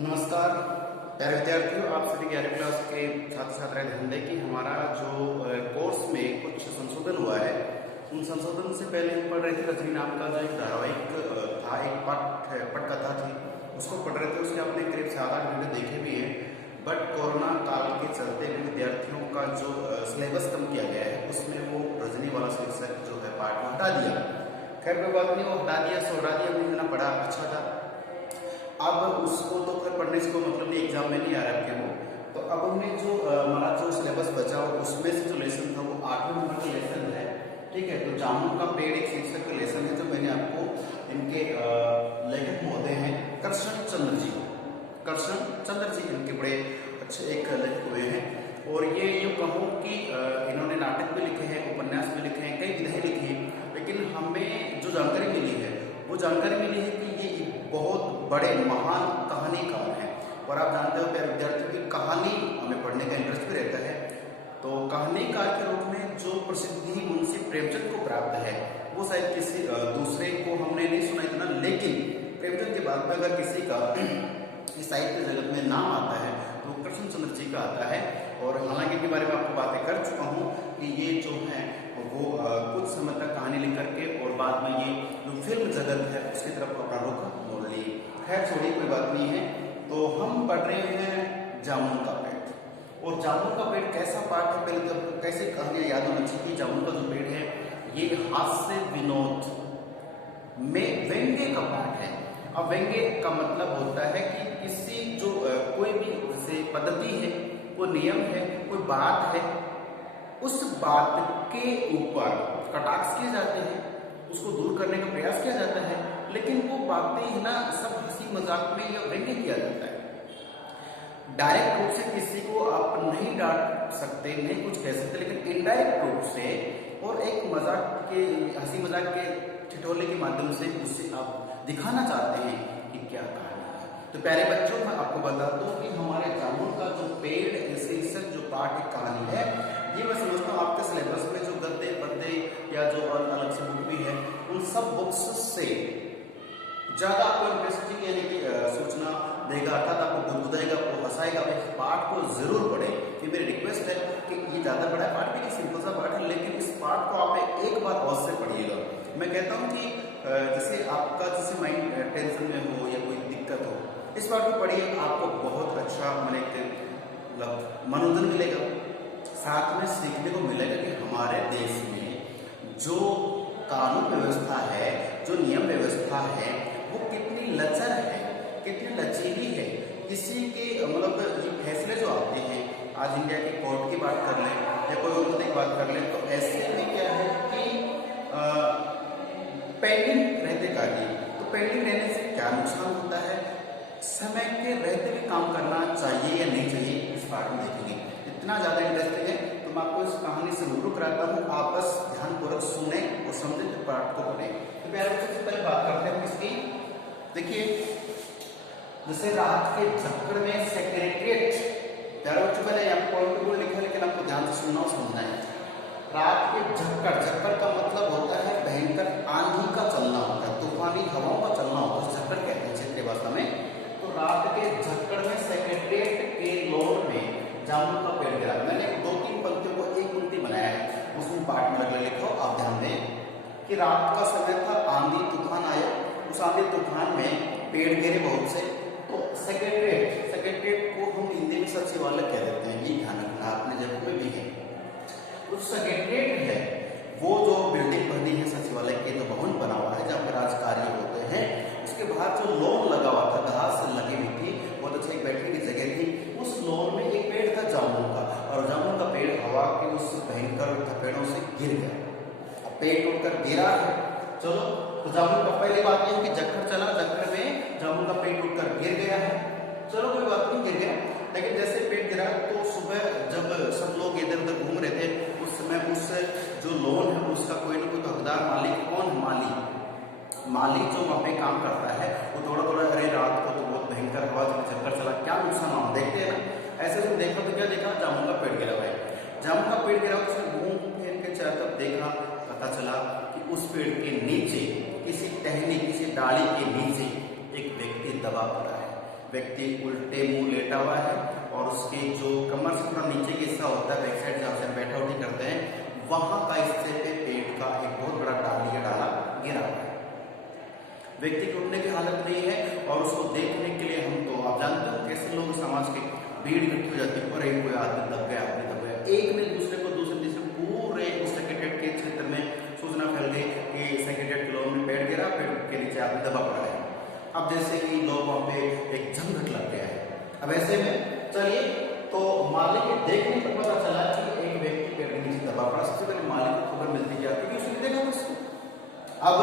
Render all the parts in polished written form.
नमस्कार प्यारे विद्यार्थियों, आप सभी 11वीं क्लास के छात्र छात्राएं ध्यान दें कि हमारा जो कोर्स में कुछ संशोधन हुआ है। उन संशोधन से पहले हम पढ़ रहे थे रजनी नाम का जो एक धारावाहिक था, एक पटकथा थी, उसको पढ़ रहे थे। उसके आपने करीब 7-8 वीडियो देखे भी हैं, बट कोरोना काल के चलते विद्यार्थियों का जो सिलेबस कम किया गया है उसमें वो रजनी वाला शीर्षक जो है पाठ को हटा दिया। खैर कोई बात नहीं, वो हटा दिया सो हटा दिया, हमने इतना पढ़ा, अच्छा था। अब उसको तो फिर पढ़ने से कोई मतलब नहीं, एग्जाम में नहीं आ रहा है वो। तो अब हमने जो हमारा जो सिलेबस बचा उसमें से जो लेसन था वो 8वें नंबर का लेसन है, ठीक है। तो जामुन का पेड़ एक शीर्षक का लेसन है जो मैंने आपको इनके लेखक महोदय हैं करशन चंद्र जी, करशन चंद्र जी इनके बड़े अच्छे एक लेखक हुए हैं। और ये यूँ कहूँ कि इन्होंने नाटक भी लिखे हैं, उपन्यास भी लिखे हैं, कई विधाएं लिखी हैं। लेकिन हमें जो जानकारी मिली है वो जानकारी मिली है कि ये बहुत बड़े महान कहानीकार हैं। और आप जानते हो प्यारे विद्यार्थियों की कहानी हमें पढ़ने का इंटरेस्ट भी रहता है। तो कहानीकार के रूप में जो प्रसिद्धि मुंशी प्रेमचंद को प्राप्त है वो शायद किसी दूसरे को हमने नहीं सुना इतना। लेकिन प्रेमचंद के बाद में अगर किसी का इस साहित्य जगत में नाम आता है तो कृष्ण चंद्र जी का आता है। और हालांकि इनके बारे में आपको बातें कर चुका हूँ कि ये जो है वो कुछ समय तक कहानी लिख करके और बाद में ये जो फिल्म जगत है उसकी तरफ अपना रुख मोड़ लिए। खैर छोड़िए, कोई बात नहीं है। तो हम पढ़ रहे हैं जामुन का पेड़। और जामुन का पेड़ कैसा पाठ है, पहले तो आपको कैसे कहानियां याद होनी चाहिए। जामुन का जो पेड़ है ये हास्य विनोद में व्यंग्य का पाठ है। अब व्यंग्य का मतलब होता है कि किसी जो कोई भी जैसे पद्धति है, कोई नियम है, कोई बात है, उस बात के ऊपर कटाक्ष किए जाते हैं, उसको दूर करने का प्रयास किया जाता है। लेकिन वो बातें है ना सब हंसी मजाक में या व्यंग्य किया जाता है। डायरेक्ट रूप से किसी को आप नहीं डांट सकते, नहीं कुछ कह सकते, लेकिन इनडायरेक्ट रूप से और एक मजाक के हंसी मजाक के ठिठोले के माध्यम से उससे आप दिखाना चाहते हैं कि क्या कहानी है। तो प्यारे बच्चों, मैं आपको बता दूं कि हमारे जामुन का जो पेड़ शीर्षक जो पाठ एक कहानी है, ये मैं समझता हूँ आपके सिलेबस में जो गद्य पद्य या जो अलग से बुक भी है उन सब बुक्स से ज्यादा आपको इंटरेस्टिंग यानी कि सूचना देगा, अर्थात आपको गुदगुदाएगा, आपको हंसाएगा। इस पाठ को जरूर पढ़ें, ये मेरी रिक्वेस्ट है कि ये ज्यादा बड़ा पाठ भी नहीं, सिंपल सा पाठ है, लेकिन इस पाठ को आप एक बार अवश्य पढ़िएगा। मैं कहता हूँ कि जैसे आपका जैसे माइंड टेंशन में हो या कोई दिक्कत हो, इस पाठ को पढ़िए, आपको बहुत अच्छा मनोरंजन मिलेगा, साथ में सीखने को मिलेगा कि हमारे देश में जो कानून व्यवस्था है, जो नियम व्यवस्था है वो कितनी लचर है, कितनी लचीली है। किसी के मतलब ये फैसले जो आते हैं, आज इंडिया की कोर्ट की बात कर लें या कोई और की बात कर लें, तो ऐसे में क्या है कि पेंडिंग रहते कार्य, तो पेंडिंग रहने से क्या नुकसान होता है, समय के रहते भी काम करना चाहिए या नहीं चाहिए, इस पाठ में देखेंगे। इतना ज्यादा इंटरेस्टिंग है तो मैं आपको इस कहानी से रूबरू कराता हूँ, आप बस ध्यानपूर्वक सुने और समझे तो पाठ को पढ़ें। तो प्यारे बच्चों, सबसे पहले बात करते हैं इसकी। देखिए, जैसे रात के झक्कड़ में सेक्रेटरिएट, प्यारे बच्चों पहले यहाँ पॉइंट टू लिखा है, लेकिन आपको ध्यान से सुनना और समझना है। रात के झक्कड़, झक्कड़ का मतलब होता है भयंकर आंधी का चलना होता है, तूफानी हवाओं का चलना होता है, झक्कड़ कहते हैं क्षेत्रीय भाषा में। तो रात के झक्कड़ में सेक्रेटरिएट के लॉन में जामुन का पेड़ गिरा। मैंने 2-3 पंक्तियों को एक पंक्ति बनाया है, उसमें पाठ में लगे लिखो, आप ध्यान दें कि रात का समय था, आंधी तूफान आया, उस आंधी तूफान में पेड़ गिरे बहुत से। तो सेक्रेटरिएट, सेक्रेटरिएट को हम हिंदी में सचिवालय कह देते हैं, ये ध्यान रखना, अपने जगह में भी है। तो सेक्रेटरिएट है वो जो बिल्डिंग बनी है, सचिवालय के जो भवन बना हुआ है जहाँ पर राज कार्य होते हैं, उसके बाहर जो लॉन लगा हुआ था, घास लगी हुई थी, बहुत अच्छी एक बैठने की जगह थी। उस लॉन में एक पेड़ था जामुन का, और जामुन का पेड़ हवा के उस भयंकर थपेड़ों से गिर गया। अब पेड़ टूटकर गिरा है, चलो तो जामुन का पहली बात यह है कि झक्कड़ चला, झक्कड़ में जामुन का पेड़ टूटकर गिर गया है, चलो कोई बात नहीं, गिर गया। लेकिन जैसे पेड़ गिरा तो सुबह जब सब लोग इधर उधर घूम रहे थे, उस समय उस जो लोन है उसका कोई ना कोई हकदार मालिक, कौन मालिक जो वहाँ पे काम करता है, वो थोड़ा थोड़ा, अरे रात को तो बहुत भयंकर हवा झक्कड़ चला, क्या नुकसान हुआ देखते हैं ना। ऐसे जब देखा तो क्या देखा, जामुन का पेड़ गिरा हुआ है। जामुन का पेड़ गिरा, उसने घूम फिर के चारों तरफ देखा, पता चला कि उस पेड़ के नीचे किसी टहनी, किसी डाली के नीचे एक व्यक्ति दबा पड़ा है। व्यक्ति उल्टे मुंह लेटा हुआ है और उसके जो कमर से थोड़ा नीचे का हिस्सा होता है, बैक साइड जहाँ से बैठा उठी करते हैं, वहां का हिस्से पे पेट का एक बहुत बड़ा डाली या डाला गिरा हुआ है। व्यक्ति के उठने की हालत नहीं है और उसको देखने के लिए हम तो आप जानते हो कैसे लोग समाज के भीड़ इकट्ठी हो जाती है, और कोई आदमी दब गया, आदमी दब गया, एक ने दूसरे को दूसरे तीसरे पूरे उस सेक्रेटरीट के क्षेत्र में सूचना फैल गई कि सेक्रेटरीट के लोगों में पेड़ गिरा, पेड़ के नीचे आदमी दबा पड़ा है। अब जैसे ही लोग वहां पे एक झंझट लग गया है। अब ऐसे में चलिए तो मालिक के देखने पर पता चला कि एक व्यक्ति पेड़ के नीचे दबा पड़ा। सबसे पहले मालिक को खबर मिलती है क्योंकि उसने देखा उसको। अब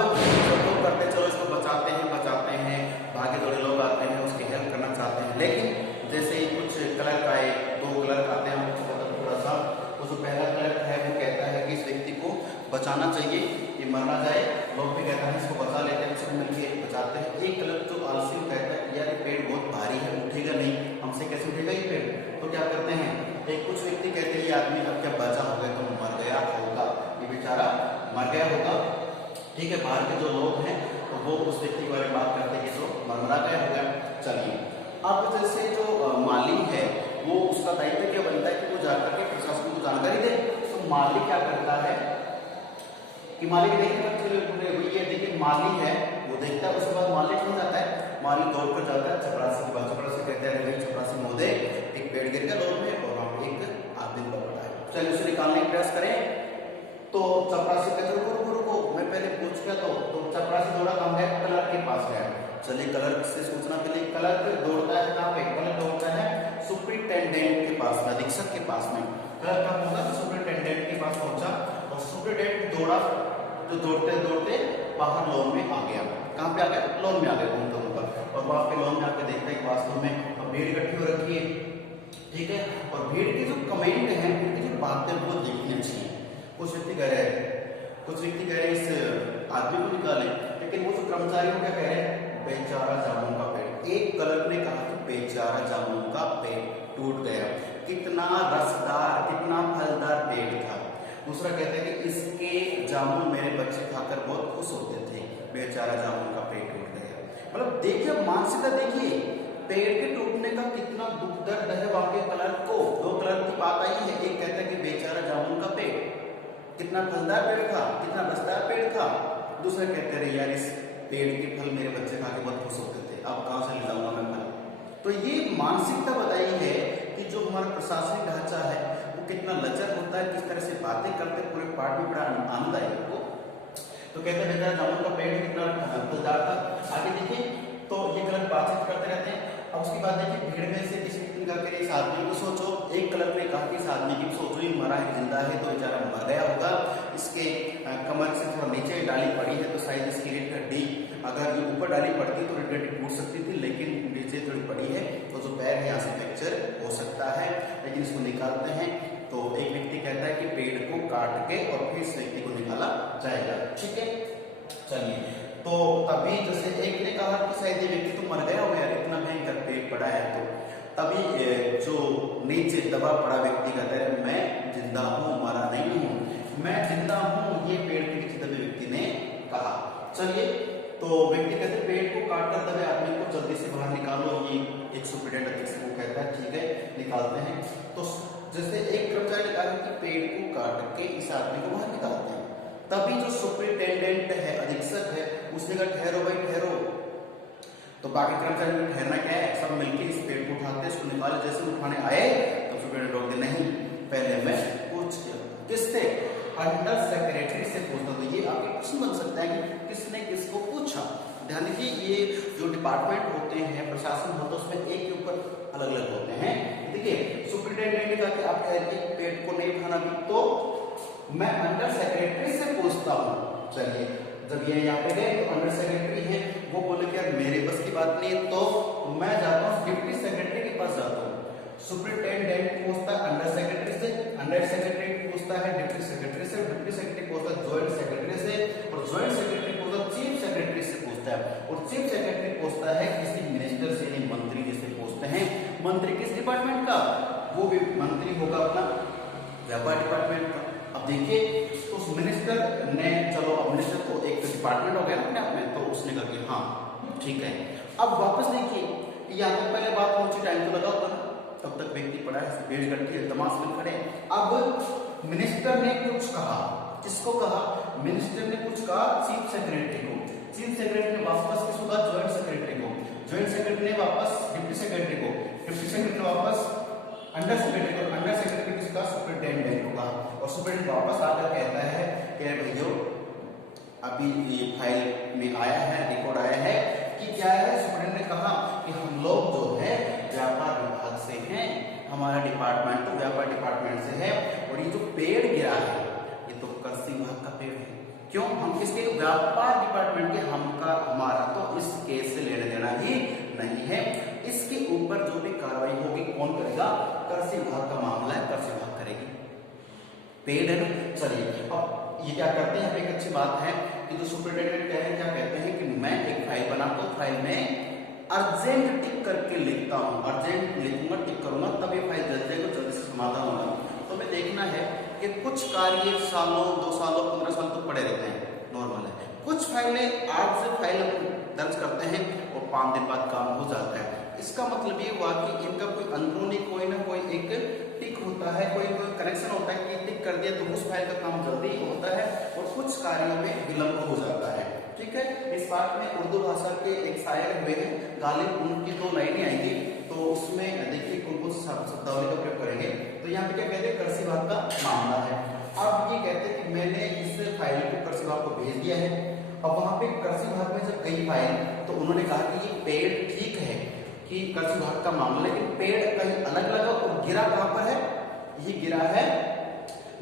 तो करते चलो इसको बचाते हैं, भागे दौड़े लोग आते हैं, उसकी हेल्प करना चाहते हैं, लेकिन जैसे ही कुछ क्लर्क आए, 2 क्लर्क आते हैं, थोड़ा सा वो जो पहला क्लर्क है वो कहता है कि इस व्यक्ति को बचाना चाहिए, ये मर ना जाए। लोग भी कहते हैं इसको बचा लेते हैं, सब मिलकर बचाते हैं। एक क्लर्क जो आलसी कहता है यार ये पेड़ बहुत भारी है, उठेगा नहीं, हमसे कैसे उठेगा ये पेड़, तो क्या करते हैं, एक कुछ व्यक्ति कहते हैं ये आदमी अब क्या बचा होगा, तो मर गया होगा, ये बेचारा मर गया होगा, ठीक है। बाहर के जो लोग हैं तो वो उस व्यक्ति के बारे में बात करते हैं तो मरमरा गया होगा। चलिए अब जैसे जो माली है वो उसका दायित्व क्या बनता है कि वो जाकर के प्रशासन को जानकारी दे। तो माली क्या करता है कि मालिक देखिए माली है वो देखता है, उसके बाद मालिक हो जाता है, माली दौड़ कर जाता है चपरासी के पास, चपरासी कहते हैं भाई चपरासी महोदय एक पेड़ गिर गया रोड में और वहां पे एक आदमी दबा पड़ा है, चलिए उसे निकालने का प्रयास करें। तो चपरासी कहते रुको मैं पहले पूछ गया तो चपरासी दौड़ा कहाँ गया, क्लर्क के पास गया। चलिए क्लर्क से सूचना मिली, क्लर्क दौड़ता है कहाँ पे, क्लर्क दौड़ता है सुपरिटेंडेंट के पास में, अधीक्षक के पास में। क्लर्क कहाँ पहुंचा, सुपरिटेंडेंट के पास पहुंचा और सुपरिटेंडेंट दौड़ा, जो दौड़ते दौड़ते बाहर लॉन में आ गया। कहाँ पे आ गया, लॉन में आ गया घूमता घूमता, और वहां पे लॉन में आकर देखता है वास्तव में भीड़ इकट्ठी हो रखी है, ठीक है। और भीड़ के जो कमेंट है, भीड़ की जो बातें वो देखनी चाहिए। कुछ व्यक्ति कह रहे हैं इस आदमी को निकाले, लेकिन वो जो कर्मचारी क्या कह रहे हैं, बेचारा जामुन का पेड़। एक क्लर्क ने कहा कि बेचारा जामुन का पेड़ टूट गया, कितना रसदार कितना फलदार पेड़ था। दूसरा कहता है कि इसके जामुन मेरे बच्चे खाकर बहुत खुश होते थे, बेचारा जामुन का पेड़ टूट गया। मतलब देखिए मानसिकता, देखिए पेड़ के टूटने का कितना दुख दर्द है वहां के क्लर्क को। 2 क्लर्क की बात आई है, एक कहता है कि बेचारा जामुन का पेड़, कितना फलदार पेड़ था, कितना रसदार पेड़ था। दूसरे कहते रहे यार इस पेड़ के फल मेरे बच्चे खा के बहुत खुश होते थे, अब कहां से ले जाऊंगा मैं फल। तो ये मानसिकता बताई है कि जो हमारा प्रशासनिक ढांचा है वो कितना लचर होता है, किस तरह से बातें करते, पूरे पार्ट में बड़ा आनंद आएगा आपको। तो कहते हैं बेचारा जामुन का पेड़ कितना फलदार था। आगे देखिए तो ये क्लर्क बातचीत करते रहते हैं। अब उसकी बात देखिए भीड़ में से किसी ने कहा कि इस आदमी को सोचो, एक क्लर्क ने कहा कि इस आदमी की सोचो, ये मरा है जिंदा है तो बेचारा मर गया होगा, इसके कमर से थोड़ा नीचे डाली पड़ी है तो शायद इसकी रीढ़ की हड्डी, अगर ये ऊपर डाली पड़ती तो रीढ़ की हड्डी टूट सकती थी, लेकिन नीचे थोड़ी पड़ी है तो जो पैर है यहाँ से फ्रैक्चर हो सकता है, लेकिन इसको निकालते हैं। तो एक व्यक्ति कहता है कि पेड़ को काट के और फिर इस व्यक्ति को निकाला जाएगा, ठीक है। चलिए तो तभी जैसे एक ने कहा कि शायद ये व्यक्ति तो मर गया हो यार, इतना भयंकर पेड़ पड़ा है, तो तभी जो नीचे दबा पड़ा व्यक्ति कहता है मैं जिंदा हूं, मरा नहीं हूं, मैं जिंदा हूं, ये पेड़ के नीचे दबे व्यक्ति ने कहा। चलिए तो व्यक्ति कहते पेड़ को काटकर दबे आदमी को जल्दी से बाहर निकालो, ये एक सुपरिटेंडेंट अधीक्षक को कहता है ठीक है निकालते हैं। तो जैसे एक कर्मचारी ने कहा कि पेड़ को काट के इस आदमी को बाहर निकालते हैं, तभी जो सुपरिटेंडेंट है, अधीक्षक है, उसने कहा ठहरो भाई ठहरो। तो बाकी कर्मचारी को ठहरना क्या है, सब मिलकर इस पेड़ को उठाते, इसको निकाले। जैसे उठाने आए तो सुपरिटेंडेंट रोक दे, नहीं पहले मैं पूछ किससे, अंडर सेक्रेटरी से पूछना। तो ये आपके प्रश्न बन सकता है कि किसने किसको पूछा। ध्यान दीजिए ये जो डिपार्टमेंट होते हैं, प्रशासन होता है, उसमें एक के ऊपर अलग अलग होते हैं। देखिए सुपरिटेंडेंट ने कहा कि आप कह रहे पेड़ को नहीं उठाना भी, तो मैं अंडर सेक्रेटरी से पूछता हूँ। चलिए जब ये यहाँ पे गए तो अंडर सेक्रेटरी है, वो बोले कि यार मेरे बस की बात नहीं है, तो मैं जाता हूँ डिप्टी सेक्रेटरी के पास जाता हूँ। सुपरिटेंडेंट पूछता है अंडर सेक्रेटरी से, अंडर सेक्रेटरी पूछता है डिप्टी सेक्रेटरी से, डिप्टी सेक्रेटरी पूछता है ज्वाइंट सेक्रेटरी से, और ज्वाइंट सेक्रेटरी पूछता है चीफ सेक्रेटरी से पूछता है, और चीफ सेक्रेटरी पूछता है किसी मिनिस्टर से, यानी मंत्री जिसे पूछते हैं। मंत्री किस डिपार्टमेंट का, वो भी मंत्री होगा अपना व्यापार डिपार्टमेंट का। अब देखिए तो उस मिनिस्टर ने, चलो अब मिनिस्टर तो एक डिपार्टमेंट हो गया अपने आप में, तो उसने कहा कि हाँ ठीक है। अब वापस देखिए यहाँ तक पहले बात पहुंची, टाइम तो लगा होगा ना, तब तक व्यक्ति पड़ा है, भीड़ इकट्ठी है, तमाश में खड़े। अब मिनिस्टर ने कुछ कहा, किसको कहा? मिनिस्टर ने कुछ कहा चीफ सेक्रेटरी को। चीफ सेक्रेटरी ने वापस किसको कहा? ज्वाइंट सेक्रेटरी को। ज्वाइंट सेक्रेटरी ने वापस डिप्टी सेक्रेटरी को। डिप्टी सेक्रेटरी ने वापस अंडर सेक्रेटरी को। अंडर सेक्रेटरी किसका? सुपरिटेंडेंट को कहा। और सुपरिटेंडेंट वापस आकर कहता है कि भैया अभी ये फाइल में आया है, रिकॉर्ड आया है कि क्या है, सुपरिटेंडेंट ने कहा कि हम लोग जो है व्यापार विभाग से हैं, हमारा डिपार्टमेंट तो व्यापार डिपार्टमेंट से है, और ये जो पेड़ गिरा है ये तो कृषि विभाग का पेड़ है। क्यों? हम किसके? व्यापार डिपार्टमेंट के, हमारा तो इस केस से लेना देना ही नहीं है। इसके ऊपर जो भी कार्रवाई होगी कौन करेगा? कृषि विभाग का मामला है, कृषि विभाग करेगी। पेड़ है ना। चलिए अब ये क्या करते हैं, एक अच्छी बात है कि जो सुपरिटेंडेंट क्या कहते हैं कि मैं एक फाइल बनाता हूँ, फाइल में अर्जेंट टिक करके लिखता हूँ, अर्जेंट लिखूंगा, टिक करूंगा, तब ये फाइल जल्दी से जल्दी से समाधान होगा। तो हमें देखना है कि कुछ कार्य सालों, 2 सालों, 15 साल तो पड़े रहते हैं, नॉर्मल है। कुछ फाइलें आज से फाइल दर्ज करते हैं और 5 दिन बाद काम हो जाता है। इसका मतलब ये हुआ कि इनका कोई अंदरूनी कोई ना कोई एक टिक होता है, कोई कनेक्शन होता है कि टिक कर दिया तो उस फाइल का काम जल्दी होता है और कुछ कार्यों में विलंब हो जाता है। ठीक है। इस पाठ में उर्दू भाषा के एक शायर हुए हैं, गालिब, उनकी 2 लाइनें आएंगी, तो उसमें देखिए कौन कौन सी शब्दावली का प्रयोग करेंगे। तो यहाँ पे क्या कहते हैं? कृषि विभाग का मामला है। अब ये कहते हैं कि मैंने इस फाइल को कृषि विभाग को भेज दिया है। अब वहां पे कृषि विभाग में जब गई फाइल तो उन्होंने कहा कि ये पेड़ ठीक है कि कृषि विभाग का मामला, लेकिन पेड़ कहीं अलग लगा और गिरा कहां पर है? ये गिरा है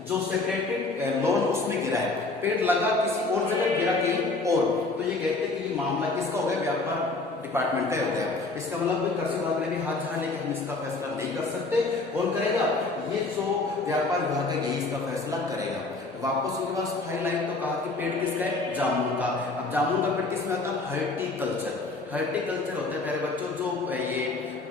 जो सेक्रेटरी लोन उसमें गिरा है, पेड़ लगा किसी और जगह, गिरा कहीं और। तो ये कहते हैं कि ये मामला किसका हो गया? व्यापार डिपार्टमेंट का हो गया। इसका मतलब कृषि विभाग ने भी हाथ झाड़ा, लेकिन हम इसका फैसला नहीं कर सकते। कौन करेगा? ये जो व्यापार विभाग है यही इसका फैसला करेगा। वापस उनके पास फाइल आई तो कहा कि पेड़ किसका है? जामुन का। अब जामुन का पेड़ किसमें आता है? हर्टिकल्चर। हर्टिकल्चर होता है प्यारे बच्चों, जो ये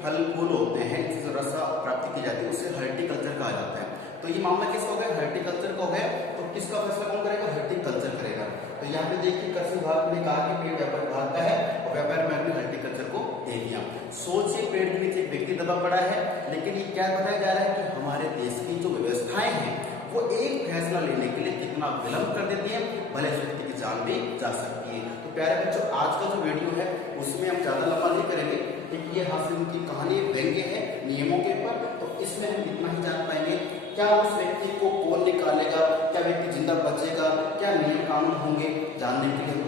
फल फूल होते हैं जिससे रस प्राप्ति की जाती है उसे हर्टिकल्चर कहा जाता है। तो ये मामला किसका हो गया? हर्टिकल्चर का हो गया। तो किसका फैसला कौन करेगा? हर्टिकल्चर करेगा। तो यहाँ पे देखिए कृषि विभाग ने कहा कि पेड़ व्यापार विभाग का है और व्यापार विभाग ने हर्टिकल्चर को दे दिया। सोचिए पेड़ के नीचे एक व्यक्ति दबा पड़ा है, लेकिन ये क्या बताया जा रहा है कि हमारे देश की जो व्यवस्थाएं हैं वो एक फैसला लेने के लिए कितना विलंब कर देती है, भले व्यक्ति की जान भी जा सकती है। तो प्यारे बच्चों, आज का जो वीडियो है उसमें हम ज्यादा लंबा नहीं करेंगे, क्योंकि ये हासिल की कहानी व्यंग्य है नियमों के ऊपर, तो इसमें हम इतना ही जान पाएंगे। क्या उस व्यक्ति को कौन निकालेगा, क्या व्यक्ति जिंदा बचेगा, क्या नियम कानून होंगे, जानने के लिए